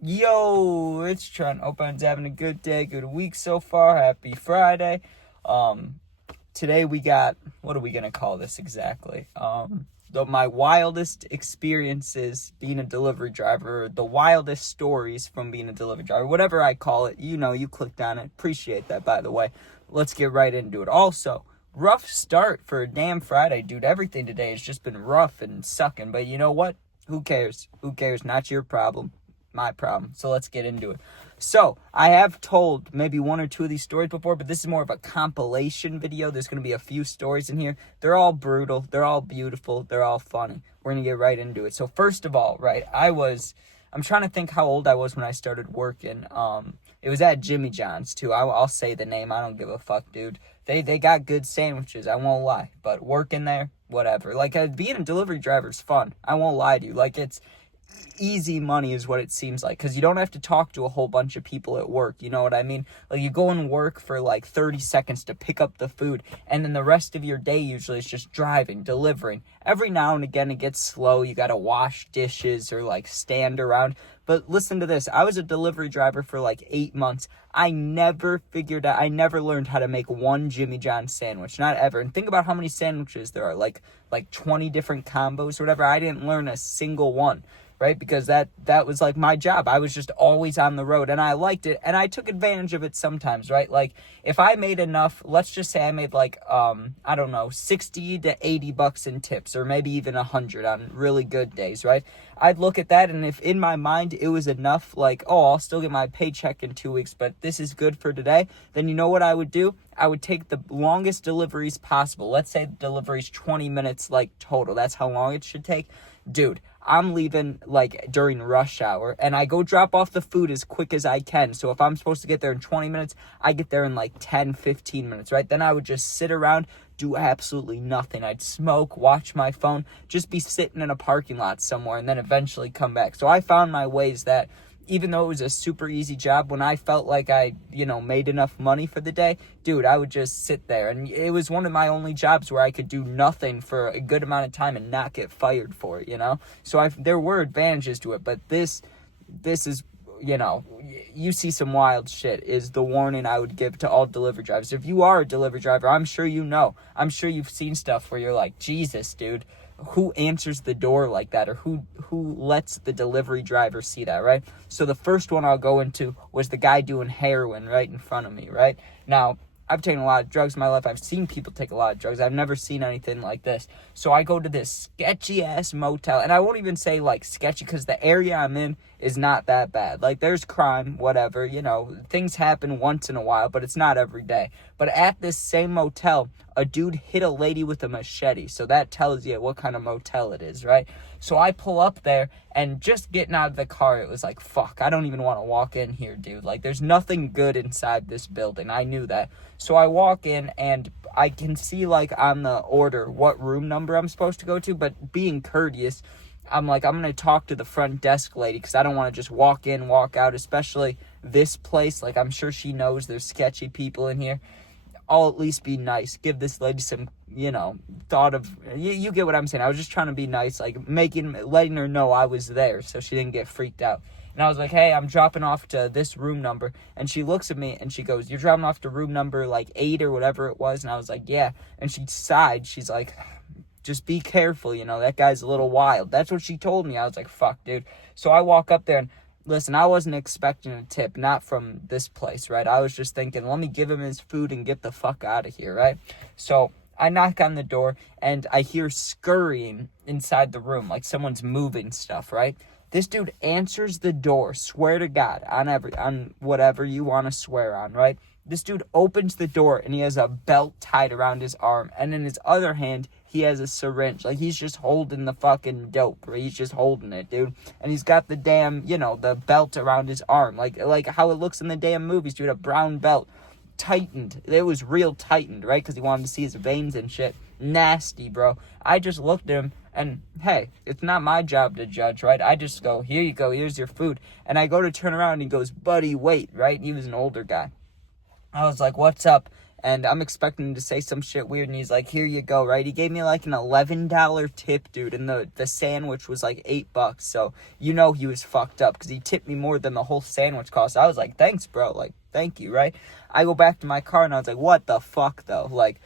Yo, it's Trent. Hope everyone's having a good day, good week so far. Happy Friday. Today we got, what are we gonna call this exactly? My wildest experiences being a delivery driver, the wildest stories from being a delivery driver, whatever I call it. You clicked on it. Appreciate that, by the way. Let's get right into it. Also, rough start for a damn Friday, dude. Everything today has just been rough and sucking, but you know what? Who cares? Who cares? Not your problem. My problem. So let's get into it. So I have told maybe one or two of these stories before, but this is more of a compilation video. There's going to be a few stories in here. They're all brutal. They're all beautiful. They're all funny. We're going to get right into it. So first of all, right, I'm trying to think how old I was when I started working. It was at Jimmy John's too. I'll say the name. I don't give a fuck, dude. They got good sandwiches. I won't lie. But working there, whatever. Like, being a delivery driver is fun. I won't lie to you. Like, it's easy money is what it seems like, because you don't have to talk to a whole bunch of people at work. You know what I mean? Like, you go and work for like 30 seconds to pick up the food, and then the rest of your day usually is just driving, delivering. Every now and again it gets slow. You gotta wash dishes or like stand around. But listen to this. I was a delivery driver for like 8 months. I never learned how to make one Jimmy John's sandwich. Not ever. And think about how many sandwiches there are. Like 20 different combos or whatever. I didn't learn a single one. Right? Because that was like my job. I was just always on the road, and I liked it, and I took advantage of it sometimes, right? Like, if I made enough, let's just say I made like, I don't know, 60 to 80 bucks in tips, or maybe even 100 on really good days, right? I'd look at that, and if in my mind it was enough, like, oh, I'll still get my paycheck in 2 weeks, but this is good for today, then you know what I would do? I would take the longest deliveries possible. Let's say the delivery's 20 minutes, like, total. That's how long it should take. Dude, I'm leaving like during rush hour, and I go drop off the food as quick as I can. So if I'm supposed to get there in 20 minutes, I get there in like 10, 15 minutes, right? Then I would just sit around, do absolutely nothing. I'd smoke, watch my phone, just be sitting in a parking lot somewhere, and then eventually come back. So I found my ways that even though it was a super easy job, when I felt like I, made enough money for the day, dude, I would just sit there. And it was one of my only jobs where I could do nothing for a good amount of time and not get fired for it, So there were advantages to it, but this is, you see some wild shit is the warning I would give to all delivery drivers. If you are a delivery driver, I'm sure you know. I'm sure you've seen stuff where you're like, Jesus, dude. Who answers the door like that, or who lets the delivery driver see that, right? So the first one I'll go into was the guy doing heroin right in front of me, right? Now, I've taken a lot of drugs in my life. I've seen people take a lot of drugs. I've never seen anything like this. So I go to this sketchy-ass motel, and I won't even say, like, sketchy, because the area I'm in is not that bad. Like, there's crime, whatever, things happen once in a while, but it's not every day. But at this same motel, a dude hit a lady with a machete, so that tells you what kind of motel it is, right? So I pull up there, and just getting out of the car, it was like, fuck, I don't even want to walk in here, dude. Like, there's nothing good inside this building. I knew that. So I walk in, and I can see, like, on the order what room number I'm supposed to go to, but being courteous, I'm like, I'm going to talk to the front desk lady, because I don't want to just walk in, walk out, especially this place. Like, I'm sure she knows there's sketchy people in here. I'll at least be nice. Give this lady some, thought of, you get what I'm saying. I was just trying to be nice, like letting her know I was there so she didn't get freaked out. And I was like, hey, I'm dropping off to this room number. And she looks at me and she goes, you're dropping off to room number like 8 or whatever it was. And I was like, yeah. And she sighed. She's like, just be careful, that guy's a little wild. That's what she told me. I was like, fuck, dude. So I walk up there and, listen, I wasn't expecting a tip, not from this place, right? I was just thinking, let me give him his food and get the fuck out of here, right? So I knock on the door, and I hear scurrying inside the room, like someone's moving stuff, right? This dude answers the door, swear to God, on whatever you want to swear on, right? This dude opens the door, and he has a belt tied around his arm, and in his other hand, he has a syringe. Like, he's just holding the fucking dope, right? He's just holding it, dude. And he's got the damn, the belt around his arm. Like how it looks in the damn movies, dude. A brown belt. Tightened. It was real tightened, right? Because he wanted to see his veins and shit. Nasty, bro. I just looked at him, and hey, it's not my job to judge, right? I just go, here you go, here's your food. And I go to turn around, and he goes, buddy, wait, right? He was an older guy. I was like, what's up? and I'm expecting him to say some shit weird, and he's like, here you go, right? He gave me like an $11 tip, dude, and the sandwich was like $8, so you know he was fucked up, because he tipped me more than the whole sandwich cost. I was like, thanks, bro, like, thank you, right? I go back to my car, and I was like, what the fuck, though? Like,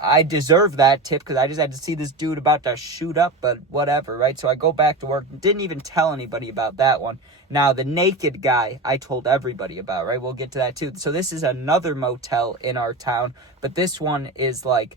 I deserve that tip because I just had to see this dude about to shoot up, but whatever, right? So I go back to work, didn't even tell anybody about that one. Now, the naked guy, I told everybody about, right? We'll get to that too. So this is another motel in our town, but this one is like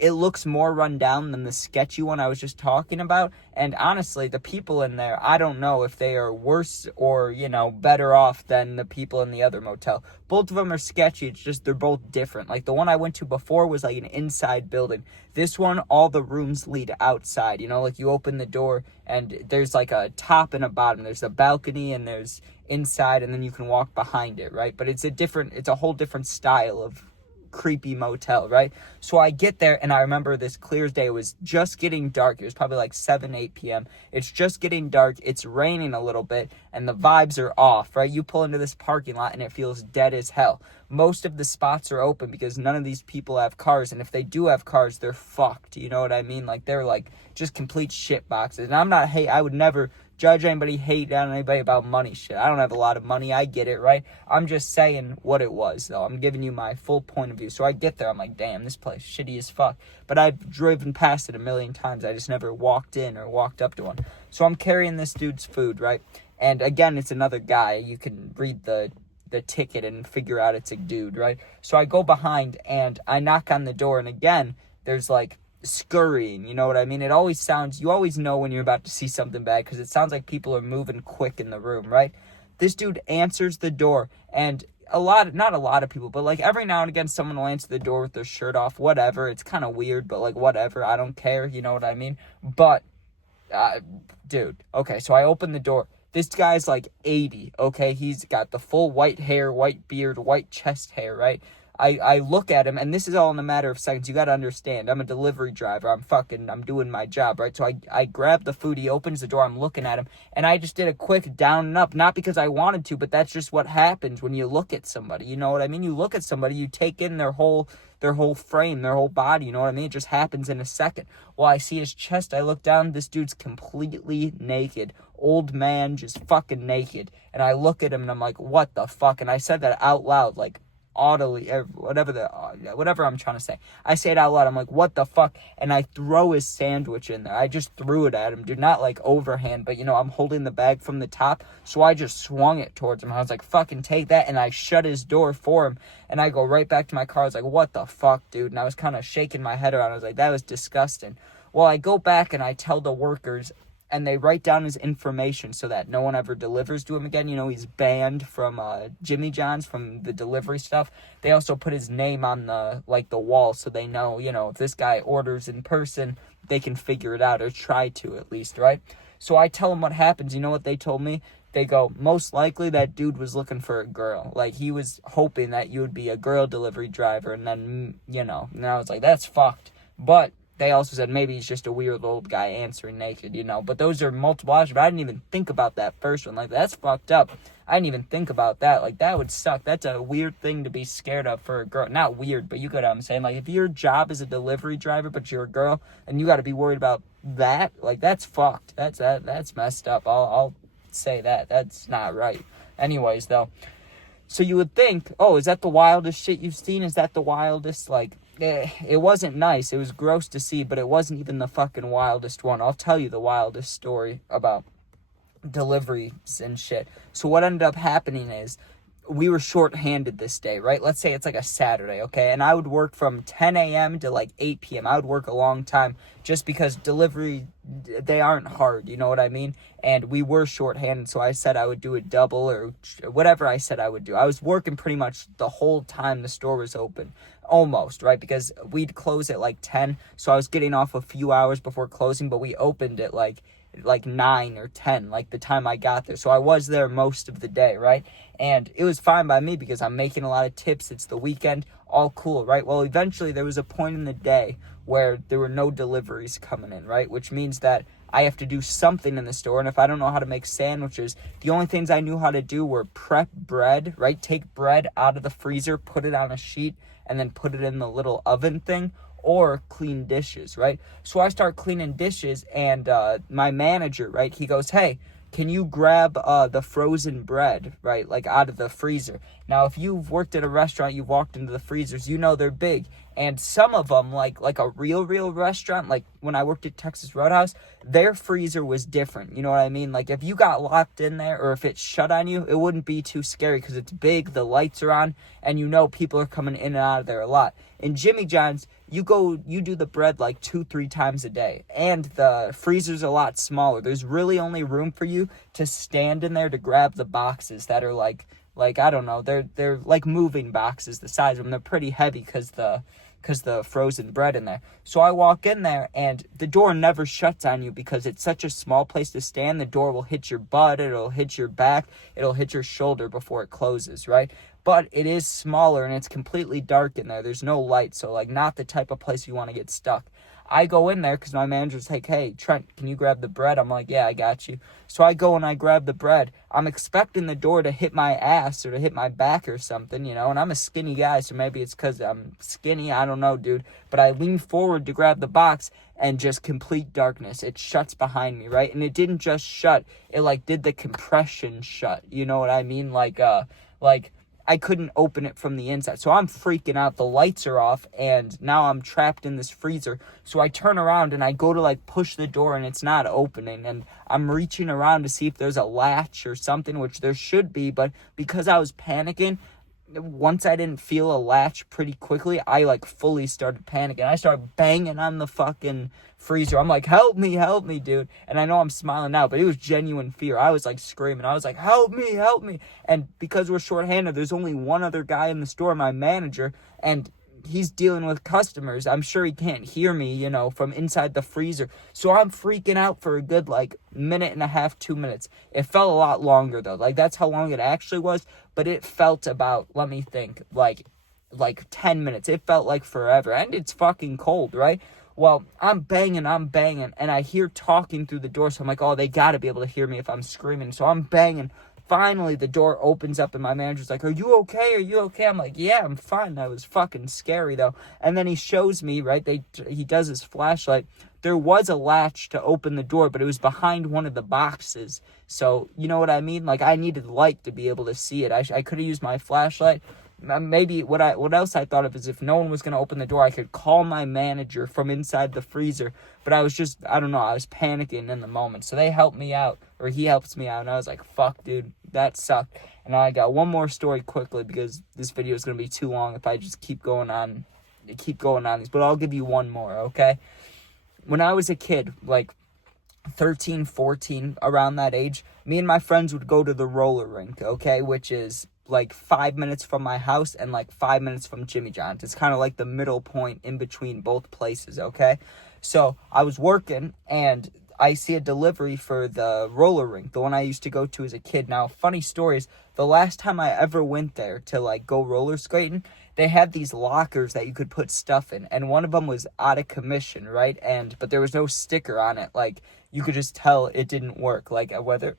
it looks more run down than the sketchy one I was just talking about. And honestly, the people in there, I don't know if they are worse or, you know, better off than the people in the other motel. Both of them are sketchy. It's just they're both different. Like the one I went to before was like an inside building. This one, all the rooms lead outside. You know, like you open the door and there's like a top and a bottom. There's a balcony and there's inside, and then you can walk behind it, right? But it's a whole different style of creepy motel, right? So I get there, and I remember this clear as day. It was just getting dark. It was probably like 8 p.m. It's just getting dark. It's raining a little bit, and the vibes are off, right? You pull into this parking lot, and it feels dead as hell. Most of the spots are open because none of these people have cars, and if they do have cars, they're fucked. You know what I mean? Like, they're like just complete shit boxes. And I would never judge anybody, hate on anybody about money shit. I don't have a lot of money. I get it, right? I'm just saying what it was, though. I'm giving you my full point of view. So I get there. I'm like, damn, this place shitty as fuck. But I've driven past it a million times. I just never walked in or walked up to one. So I'm carrying this dude's food, right? And again, it's another guy. You can read the ticket and figure out it's a dude, right? So I go behind and I knock on the door. And again, there's like scurrying, you know what I mean? You always know when you're about to see something bad because it sounds like people are moving quick in the room, right? This dude answers the door, and not a lot of people, but like every now and again someone will answer the door with their shirt off, whatever. It's kind of weird, but like whatever, I don't care, you know what I mean? But dude, okay, so I open the door. This guy's like 80, okay? He's got the full white hair, white beard, white chest hair, right? I look at him, and this is all in a matter of seconds. You got to understand, I'm a delivery driver. I'm doing my job, right? So I grab the food. He opens the door. I'm looking at him, and I just did a quick down and up, not because I wanted to, but that's just what happens when you look at somebody. You know what I mean? You look at somebody, you take in their whole frame, their whole body, you know what I mean? It just happens in a second. Well, I see his chest. I look down. This dude's completely naked. Old man, just fucking naked. And I look at him, and I'm like, what the fuck? And I said that out loud, like, audibly, whatever I'm trying to say. I say it out loud. I'm like, what the fuck? And I throw his sandwich in there. I just threw it at him, dude. Not like overhand, but, you know, I'm holding the bag from the top, so I just swung it towards him. I was like, fucking take that, and I shut his door for him, and I go right back to my car. I was like, what the fuck, dude? And I was kind of shaking my head around. I was like, that was disgusting. Well, I go back, and I tell the workers, and they write down his information so that no one ever delivers to him again. You know, he's banned from Jimmy John's, from the delivery stuff. They also put his name on the wall so they know, you know, if this guy orders in person, they can figure it out, or try to at least, right? So I tell them what happens. You know what they told me? They go, most likely that dude was looking for a girl. Like, he was hoping that you would be a girl delivery driver, and then, you know, and I was like, that's fucked. But they also said maybe he's just a weird old guy answering naked, you know. But those are multiple options. But I didn't even think about that first one. Like, that's fucked up. I didn't even think about that. Like, that would suck. That's a weird thing to be scared of for a girl. Not weird, but you get what I'm saying. Like, if your job is a delivery driver, but you're a girl, and you got to be worried about that, like, that's fucked. That's messed up. I'll say that. That's not right. Anyways, though. So you would think, oh, is that the wildest shit you've seen? Is that the wildest, like... It wasn't nice. It was gross to see, but it wasn't even the fucking wildest one. I'll tell you the wildest story about deliveries and shit. So what ended up happening is we were short-handed this day, right? Let's say it's like a Saturday, okay? And I would work from 10 a.m. to like 8 p.m. I would work a long time just because delivery, they aren't hard, you know what I mean? And we were short-handed, so I said I would do a double or whatever I said I would do. I was working pretty much the whole time the store was open. Almost, right? Because we'd close at like 10, so I was getting off a few hours before closing, but we opened at like 9 or 10, like the time I got there. So I was there most of the day, right? And it was fine by me because I'm making a lot of tips. It's the weekend, all cool, right? Well, eventually there was a point in the day where there were no deliveries coming in, right? Which means that I have to do something in the store. And if I don't know how to make sandwiches, the only things I knew how to do were prep bread, right? Take bread out of the freezer, put it on a sheet, and then put it in the little oven thing, or clean dishes, right? So I start cleaning dishes, and my manager, right, he goes, hey, can you grab the frozen bread, right, like out of the freezer? Now, if you've worked at a restaurant, you've walked into the freezers, you know they're big. And some of them, like a real restaurant, like when I worked at Texas Roadhouse, their freezer was different. You know what I mean? Like if you got locked in there or if it's shut on you, it wouldn't be too scary because it's big, the lights are on, and you know people are coming in and out of there a lot. In Jimmy John's, you do the bread like 2-3 times a day, and the freezer's a lot smaller. There's really only room for you to stand in there to grab the boxes that are like I don't know, they're like moving boxes, the size of them. They're pretty heavy because the frozen bread in there. So I walk in there, and the door never shuts on you because it's such a small place to stand. The door will hit your butt, it'll hit your back, it'll hit your shoulder before it closes, right? But it is smaller, and it's completely dark in there. There's no light, so like not the type of place you want to get stuck. I go in there because my manager's like, hey, Trent, can you grab the bread? I'm like, yeah, I got you. So I go and I grab the bread. I'm expecting the door to hit my ass or to hit my back or something, you know, and I'm a skinny guy, so maybe it's because I'm skinny. I don't know, dude. But I lean forward to grab the box, and just complete darkness. It shuts behind me, right? And it didn't just shut. It, like, did the compression shut. You know what I mean? Like, I couldn't open it from the inside. So I'm freaking out. The lights are off, and now I'm trapped in this freezer. So I turn around, and I go to, like, push the door, and it's not opening. And I'm reaching around to see if there's a latch or something, which there should be. But because I was panicking, once I didn't feel a latch pretty quickly, I, like, fully started panicking. I started banging on the fucking freezer. I'm like, help me, dude. And I know I'm smiling now, but it was genuine fear. I was, like, screaming. I was like, help me. And because we're shorthanded, there's only one other guy in the store, my manager, and he's dealing with customers. I'm sure he can't hear me, you know, from inside the freezer. So I'm freaking out for a good, like, minute and a half, 2 minutes. It felt a lot longer, though. Like, that's how long it actually was. But it felt about, let me think, like 10 minutes. It felt like forever. And it's fucking cold, right? Well, I'm banging, and I hear talking through the door. So I'm like, oh, they got to be able to hear me if I'm screaming. So I'm banging. Finally, the door opens up, and my manager's like, are you okay? I'm like, yeah, I'm fine. That was fucking scary, though. And then he shows me, right, he does his flashlight. There was a latch to open the door, but it was behind one of the boxes. So, you know what I mean? Like, I needed light to be able to see it. I could have used my flashlight. Maybe what else I thought of is if no one was going to open the door, I could call my manager from inside the freezer. But I was I was panicking in the moment. So they helped me out, or he helps me out. And I was like, fuck, dude, that sucked. And I got one more story quickly because this video is going to be too long if I just keep going on these. But I'll give you one more, okay? When I was a kid, like 13, 14, around that age, me and my friends would go to the roller rink, okay? Which is like 5 minutes from my house and like 5 minutes from Jimmy John's. It's kind of like the middle point in between both places, okay? So I was working, and I see a delivery for the roller rink, the one I used to go to as a kid. Now, funny story is, the last time I ever went there to like go roller skating, they had these lockers that you could put stuff in, and one of them was out of commission, right? But there was no sticker on it. Like, you could just tell it didn't work, like whether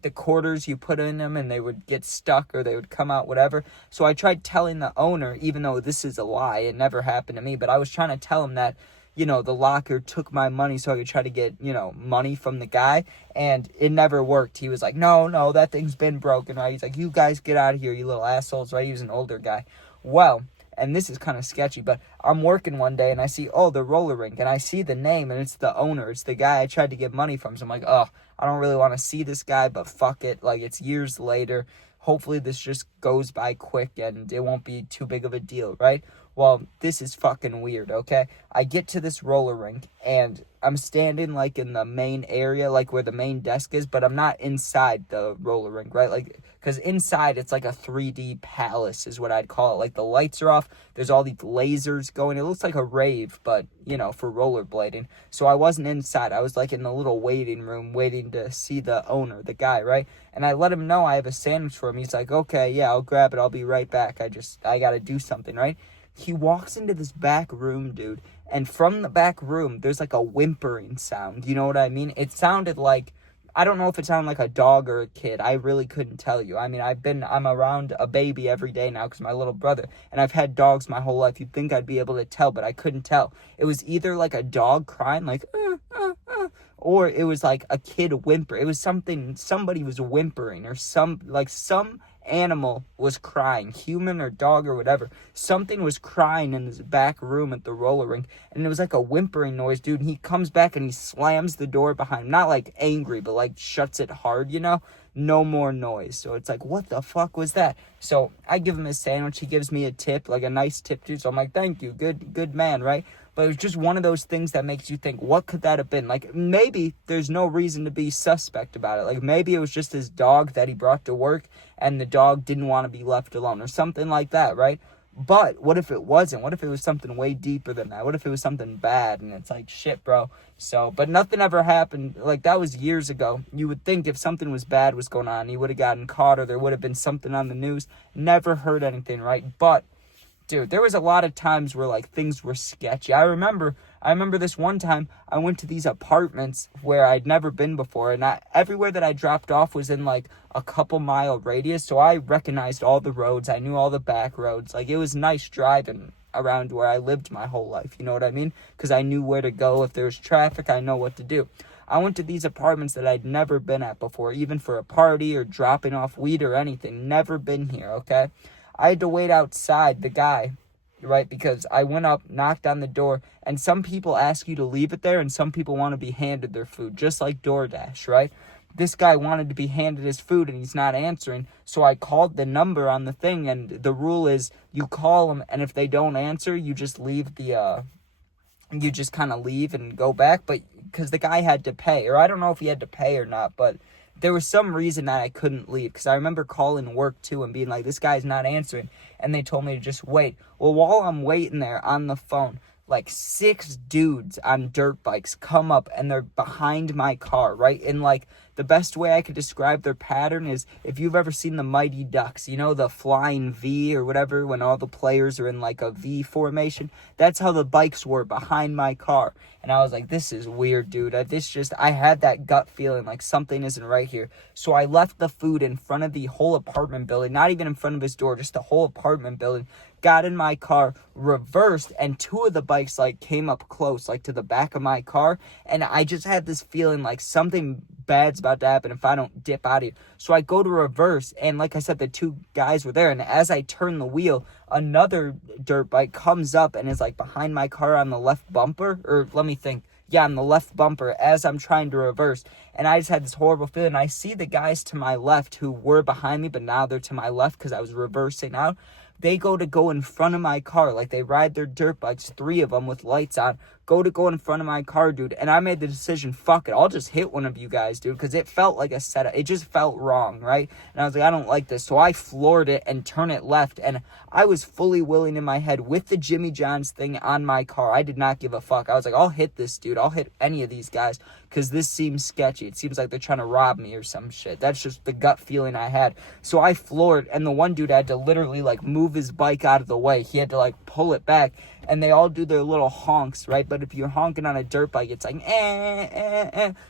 the quarters you put in them and they would get stuck or they would come out, whatever. So I tried telling the owner, even though this is a lie, it never happened to me, but I was trying to tell him that, you know, the locker took my money so I could try to get, you know, money from the guy, and it never worked. He was like, no, that thing's been broken, right? He's like, you guys get out of here, you little assholes, right? He was an older guy. Well, and this is kind of sketchy, but I'm working one day and I see, the roller rink, and I see the name, and it's the owner. It's the guy I tried to get money from. So I'm like, I don't really want to see this guy, but fuck it. Like, it's years later. Hopefully this just goes by quick and it won't be too big of a deal, right? Well, this is fucking weird, okay? I get to this roller rink, and I'm standing, like, in the main area, like, where the main desk is, but I'm not inside the roller rink, right? Like, because inside, it's like a 3D palace is what I'd call it. Like, the lights are off, there's all these lasers going. It looks like a rave, but, you know, for rollerblading. So I wasn't inside. I was, like, in the little waiting room waiting to see the owner, the guy, right? And I let him know I have a sandwich for him. He's like, okay, yeah, I'll grab it. I'll be right back. I gotta do something, right? He walks into this back room, dude, and from the back room, there's like a whimpering sound. You know what I mean? It sounded like, I don't know if it sounded like a dog or a kid. I really couldn't tell you. I mean, I'm around a baby every day now because my little brother, and I've had dogs my whole life. You'd think I'd be able to tell, but I couldn't tell. It was either like a dog crying, like, or it was like a kid whimper. It was somebody was whimpering, or some animal was crying, human or dog or whatever. Something was crying in this back room at the roller rink, and it was like a whimpering noise, dude. And he comes back and he slams the door behind him, not like angry, but like shuts it hard, you know? No more noise. So it's like, what the fuck was that? So I give him his sandwich. He gives me a tip, like a nice tip, dude. So I'm like, thank you, good man, right? But it was just one of those things that makes you think, what could that have been? Like, maybe there's no reason to be suspect about it. Like, maybe it was just his dog that he brought to work, and the dog didn't want to be left alone, or something like that, right? But what if it wasn't? What if it was something way deeper than that? What if it was something bad? And it's like, shit, bro. So, but nothing ever happened. Like, that was years ago. You would think if something was bad was going on, he would have gotten caught, or there would have been something on the news. Never heard anything, right? But dude, there was a lot of times where, like, things were sketchy. I remember this one time I went to these apartments where I'd never been before, and everywhere that I dropped off was in, like, a couple mile radius, so I recognized all the roads. I knew all the back roads. Like, it was nice driving around where I lived my whole life, you know what I mean? Because I knew where to go. If there was traffic, I know what to do. I went to these apartments that I'd never been at before, even for a party or dropping off weed or anything. Never been here, okay? I had to wait outside the guy, right? Because I went up, knocked on the door, and some people ask you to leave it there, and some people want to be handed their food, just like DoorDash, right? This guy wanted to be handed his food, and he's not answering, so I called the number on the thing, and the rule is you call them, and if they don't answer, you just leave you just kind of leave and go back, but because the guy had to pay, or I don't know if he had to pay or not, but there was some reason that I couldn't leave, because I remember calling work too and being like, this guy's not answering, and they told me to just wait. Well, while I'm waiting there on the phone, like 6 dudes on dirt bikes come up, and they're behind my car, right? And like, the best way I could describe their pattern is, if you've ever seen the Mighty Ducks, you know, the flying V or whatever, when all the players are in like a V formation, that's how the bikes were behind my car. And I was like, this is weird, dude. I had that gut feeling like something isn't right here. So I left the food in front of the whole apartment building, not even in front of his door, just the whole apartment building, got in my car, reversed, and 2 of the bikes like came up close, like to the back of my car. And I just had this feeling like something bad's about to happen if I don't dip out of here. So I go to reverse, and like I said, the 2 guys were there, and as I turn the wheel, another dirt bike comes up and is like behind my car on the left bumper, or let me think, yeah, on the left bumper as I'm trying to reverse. And I just had this horrible feeling. I see the guys to my left who were behind me, but now they're to my left because I was reversing out. They go in front of my car, like they ride their dirt bikes, 3 of them with lights on, go in front of my car, dude. And I made the decision, fuck it, I'll just hit one of you guys, dude, because it felt like a setup. It just felt wrong, right? And I was like, I don't like this. So I floored it and turned it left, and I was fully willing in my head with the Jimmy John's thing on my car. I did not give a fuck. I was like, I'll hit this dude. I'll hit any of these guys, because this seems sketchy. It seems like they're trying to rob me or some shit. That's just the gut feeling I had. So I floored, and the one dude had to literally like move his bike out of the way. He had to like pull it back, and they all do their little honks, right? But if you're honking on a dirt bike, it's like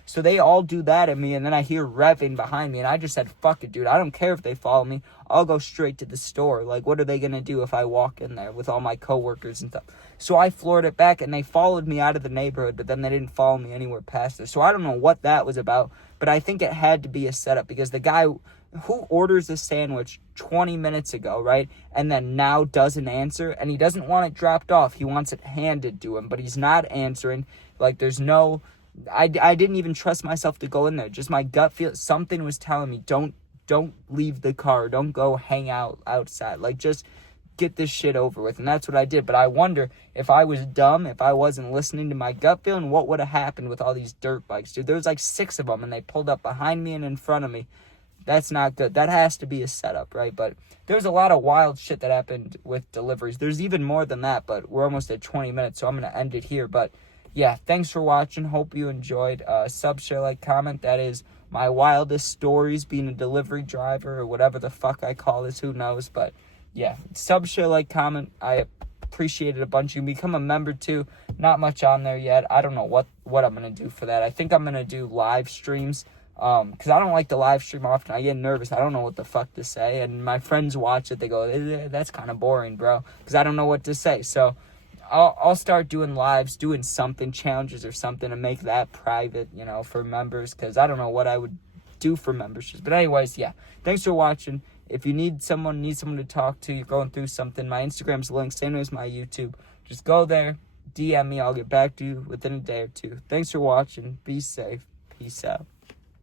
So they all do that at me, and then I hear revving behind me, and I just said, fuck it, dude. I don't care if they follow me. I'll go straight to the store. Like, what are they gonna do if I walk in there with all my coworkers and stuff? So I floored it back, and they followed me out of the neighborhood, but then they didn't follow me anywhere past it. So I don't know what that was about, but I think it had to be a setup, because the guy who orders a sandwich 20 minutes ago, right, and then now doesn't answer, and he doesn't want it dropped off. He wants it handed to him, but he's not answering. Like, there's no... I didn't even trust myself to go in there. Just my gut feel, something was telling me, don't leave the car. Don't go hang out outside. Like, just get this shit over with. And that's what I did. But I wonder, if I was dumb, if I wasn't listening to my gut feeling, what would have happened with all these dirt bikes, dude? There was like 6 of them, and they pulled up behind me and in front of me. That's not good. That has to be a setup, right? But there's a lot of wild shit that happened with deliveries. There's even more than that, but we're almost at 20 minutes, so I'm going to end it here. But yeah, thanks for watching. Hope you enjoyed. Sub, share, like, comment. That is my wildest stories being a delivery driver, or whatever the fuck I call this. Who knows? But yeah, sub, share, like, comment. I appreciate it a bunch. You can become a member too. Not much on there yet. I don't know what I'm going to do for that. I think I'm going to do live streams. Because I don't like to live stream often. I get nervous. I don't know what the fuck to say. And my friends watch it. They go, that's kind of boring, bro. Because I don't know what to say. So I'll start doing lives, doing something, challenges or something, and make that private, for members. Because I don't know what I would do for memberships. But anyways, yeah. Thanks for watching. If you need someone to talk to, you're going through something, my Instagram's linked, same as my YouTube. Just go there, DM me. I'll get back to you within a day or two. Thanks for watching. Be safe. Peace out.